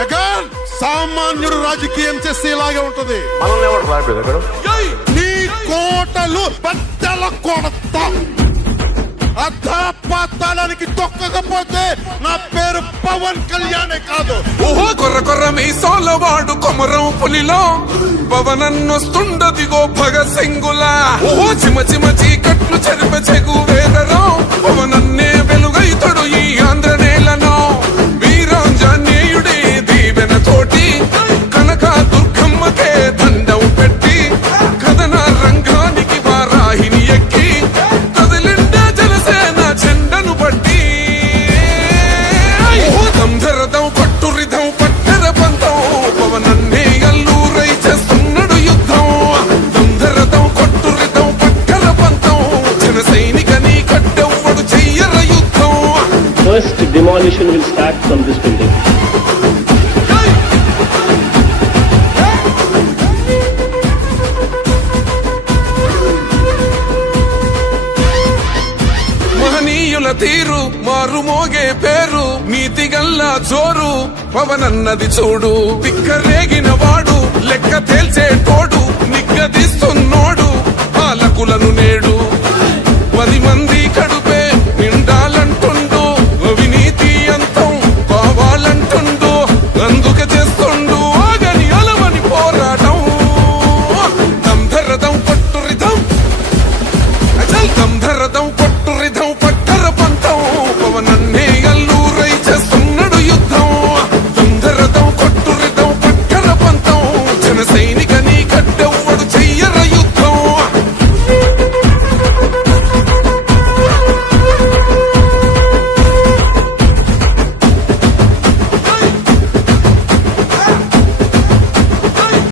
జగన్ సామాన్యుడు రాజకీయం చేస్తే ఇలాగే ఉంటది. మనల్ని ఎవరు రాలేదు నీ కోటలు బద్దల కొడతా. అధాపాతాళానికి తొక్కకపోతే నా పేరు పవన్ కళ్యాణే కాదు. ఓహో కొర్ర కొర్ర మీసాల వాడు కొమరం పులిలో పవనన్నొస్తుండదిగో భగత్ సింగులా. ఓహో చిమ చిమ చీకట్లు చెరిప చెగు వేదరో పవనన్నే వెలుగైతడు ఈ ఆంధ్ర నేలను. వీరాంజనేయుడే దీవెన తోటి కనక దుర్గమ్మకే దండం పెట్టి కథన రంగానికి వారాహిని ఎక్కి కదిలిండే జనసేన చెండను బట్టి. దంధరదం పట్టురిధం పట్టర పంతం పవనన్నే అల్లూరై చేస్తున్నాడు యుద్ధం. దంధరదం కొట్టురిధం పట్టర పంతం జన సైనిక నీ కట్టెవ్వడు చెయ్యర యుద్ధం. First demolition will start from this building. మహనీయుల తీరు మారుమోగే పేరు నీతిగల్లా జోరు పవనన్నది చూడు. పిక్కరేగిన వాడు లెక్క తేల్చేటోడు నిగ్గదీస్తున్నోడు పాలకులను నేడు 10 మంది